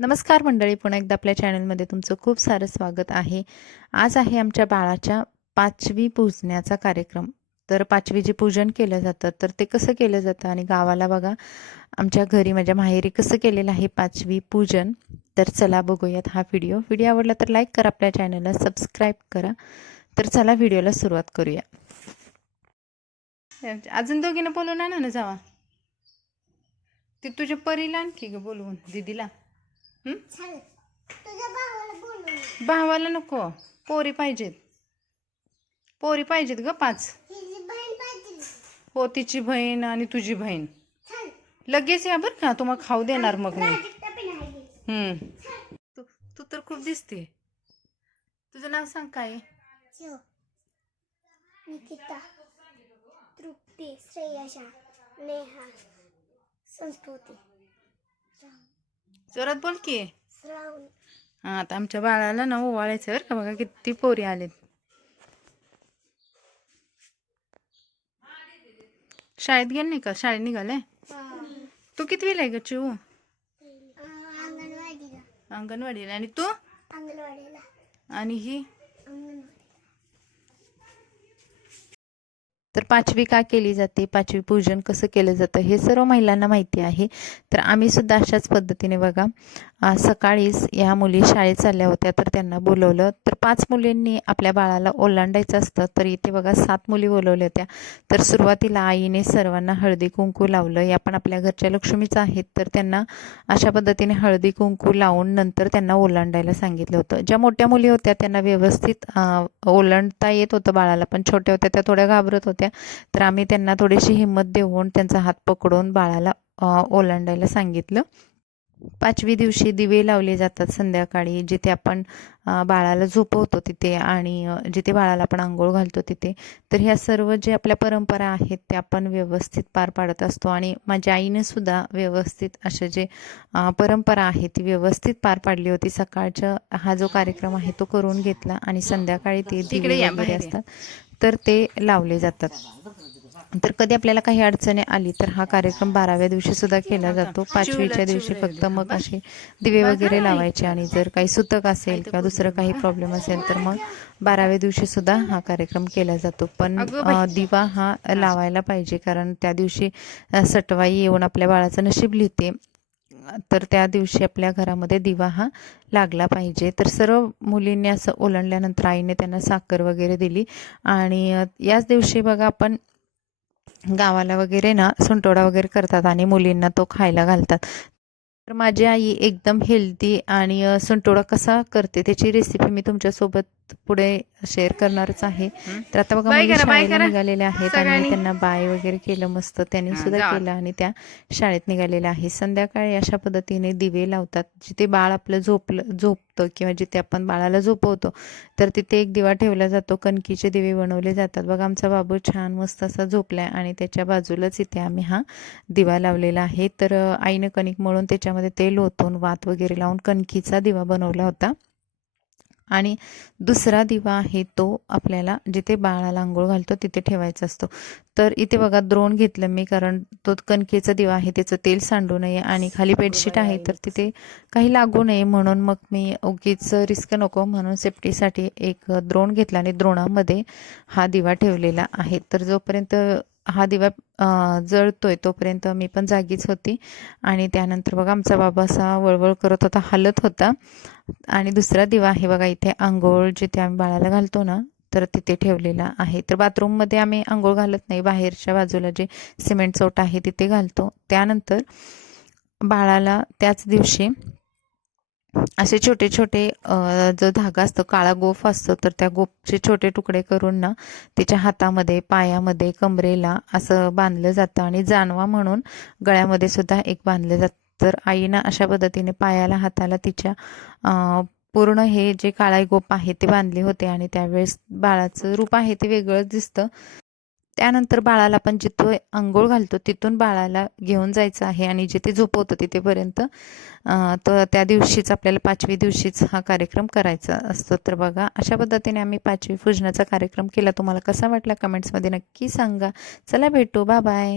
नमस्कार मंडळी, पुन्हा एकदा आपल्या चॅनलमध्ये तुमचं खूप सारं स्वागत आहे. आज आहे आमच्या बाळाच्या 5वी पूजण्याचा कार्यक्रम. तर 5वी जे पूजन केलं जातं तर ते कसं केलं जातं आणि गावाला बघा आमच्या घरी माझ्या माहेरी कसं केलेलं आहे 5वी पूजन. तर चला बघूयात हा व्हिडिओ. व्हिडिओ आवडला तर लाईक करा, आपल्या चॅनलला सबस्क्राईब करा. तर चला व्हिडिओला सुरुवात करूया. अजून दोघींना बोलून आणा ना जावा. ते तुझ्या परीला आणखी ग बोलवून दीदीला. भावाला नको, पोरी पाहिजेत. पोरी पाहिजेत ग 5. हो, तिची बहीण आणि तुझी बहीण. लगेच या बरं का, तुम्हाला खाऊ देणार मग मी. तू तू तर खूप दिसते. तुझं नाव सांग काय? निकिता, तृप्ती, श्रेयशा, नेहा, संस्कृती, जोरात बोल की. श्रावण. हा, आता आमच्या बाळाला ना ओवाळायचं बरं का. बघा किती पोरी आलेत. शाळेत गेले नाही का? शाळेत निघाले. तू कितवीला आहे ग चिऊ? अंगणवाडीला. अंगणवाडीला. आणि तू? अंगणवाडीला. आणि ही? अंगणवाडी. तर 5वी का केली जाते, 5वी पूजन कसं केलं जातं हे सर्व महिलांना माहिती आहे. तर आम्ही सुद्धा अशाच पद्धतीने बघा सकाळीच या मुली शाळेत चालल्या होत्या तर त्यांना बोलवलं. तर 5 मुलींनी आपल्या बाळाला ओलांडायचं असतं. तर इथे बघा 7 मुली बोलवल्या होत्या. तर सुरुवातीला आईने सर्वांना हळदी कुंकू लावलं. या पण आपल्या घरच्या लक्ष्मीच आहेत. तर त्यांना अशा पद्धतीने हळदी कुंकू लावून नंतर त्यांना ओलांडायला सांगितलं होतं. ज्या मोठ्या मुली होत्या त्यांना व्यवस्थित ओलांडता येत होतं बाळाला, पण छोट्या होत्या त्या थोड्या घाबरत होत्या. तर आम्ही त्यांना थोडीशी हिंमत देऊन त्यांचा हात पकडून बाळाला ओलांडायला सांगितलं. 5वी दिवशी दिवे लावले जातात संध्याकाळी, जिथे आपण बाळाला झोपवतो तिथे आणि जिथे बाळाला आपण आंघोळ घालतो तिथे. तर ह्या सर्व जे आपल्या परंपरा आहेत त्या आपण व्यवस्थित पार पाडत असतो. आणि माझ्या आईने सुद्धा व्यवस्थित असे जे परंपरा आहे ती व्यवस्थित पार पाडली होती. सकाळचा हा जो कार्यक्रम आहे तो करून घेतला आणि संध्याकाळी ते दिवे वगैरे असतात तर ते लावले जातात. तर कधी आपल्याला काही अडचणी आली तर हा कार्यक्रम 12व्या दिवशी सुद्धा केला जातो. 5वीच्या दिवशी फक्त मग असे दिवे वगैरे लावायचे आणि जर काही सुतक असेल किंवा दुसरं काही प्रॉब्लेम असेल तर मग 12व्या दिवशी सुद्धा हा कार्यक्रम केला जातो. पण दिवा हा लावायला पाहिजे, कारण त्या दिवशी सटवाई येऊन आपल्या बाळाचं नशीब लिहिते. तर त्या दिवशी आपल्या घरामध्ये दिवा हा लागला पाहिजे. तर सर्व मुलींनी असं ओलांडल्यानंतर आईने त्यांना साखर वगैरे दिली. आणि याच दिवशी बघा आपण गावाला वगैरे ना सुंटोडा वगैरे करतात आणि मुलींना तो खायला घालतात. तर माझी आई एकदम हेल्दी आणि सुंटोडा कसा करते त्याची रेसिपी मी तुमच्यासोबत पुढे शेअर करणारच आहे. तर आता बघा मुली शाळेला निघालेल्या आहेत आणि मी त्यांना बाय वगैरे केलं मस्त. त्यांनी सुद्धा केलं आणि त्या शाळेत निघालेल्या आहे. संध्याकाळी अशा पद्धतीने दिवे लावतात. जिथे बाळ आपलं झोपतं किंवा जिथे आपण बाळाला झोपवतो तर तिथे एक दिवा ठेवला जातो. कणकीचे दिवे बनवले जातात. बघा आमचा बाबू छान मस्त असा झोपलाय आणि त्याच्या बाजूलाच इथे आम्ही हा दिवा लावलेला आहे. तर आईनं कणिक मळून त्याच्यामध्ये तेल ओतून वात वगैरे लावून कणकीचा दिवा बनवला होता. आणि दुसरा दिवा आहे तो आपल्याला जिथे बाळाला आंघोळ घालतो तिथे ठेवायचा असतो. तर इथे बघा द्रोण घेतलं मी, कारण तो कणकेचा दिवा आहे त्याचं तेल सांडू नये आणि खाली बेडशीट आहे तर तिथे काही लागू नये म्हणून मग मी उगीच रिस्क नको म्हणून सेफ्टीसाठी एक द्रोण घेतला आणि द्रोणामध्ये हा दिवा ठेवलेला आहे. तर जोपर्यंत हा दिवा जळतोय तोपर्यंत मी पण जागीच होती. आणि त्यानंतर बघा आमचा बाबा असा वळवळ करत होता, हलत होता. आणि दुसरा दिवा आहे बघा इथे आंघोळ जिथे आम्ही बाळाला घालतो ना तर तिथे ठेवलेला आहे. तर बाथरूममध्ये आम्ही आंघोळ घालत नाही, बाहेरच्या बाजूला जे सिमेंट चोट आहे तिथे घालतो. त्यानंतर बाळाला त्याच दिवशी असे छोटे छोटे जो धागा असतो काळा गोफ असतो तर त्या गोफचे छोटे तुकडे करून ना तिच्या हातामध्ये, पायामध्ये, कमरेला असं बांधलं जातं आणि जानवा म्हणून गळ्यामध्ये सुद्धा एक बांधलं जातं. तर आईनं अशा पद्धतीने पायाला, हाताला तिच्या पूर्ण हे जे काळे गोप आहे ते बांधले होते आणि त्यावेळेस बाळाचं रूप आहे ते वेगळंच दिसतं. त्यानंतर बाळाला आपण जिथे अंघोळ घालतो तिथून बाळाला घेऊन जायचं आहे आणि जिथे झोपवतो तिथेपर्यंत तर त्या दिवशीच आपल्याला 5वी दिवशीच हा कार्यक्रम करायचा असतो. तर बघा अशा पद्धतीने आम्ही 5वी पूजनाचा कार्यक्रम केला. तुम्हाला कसा वाटला कमेंट्समध्ये नक्की सांगा. चला भेटू, बाय बाय.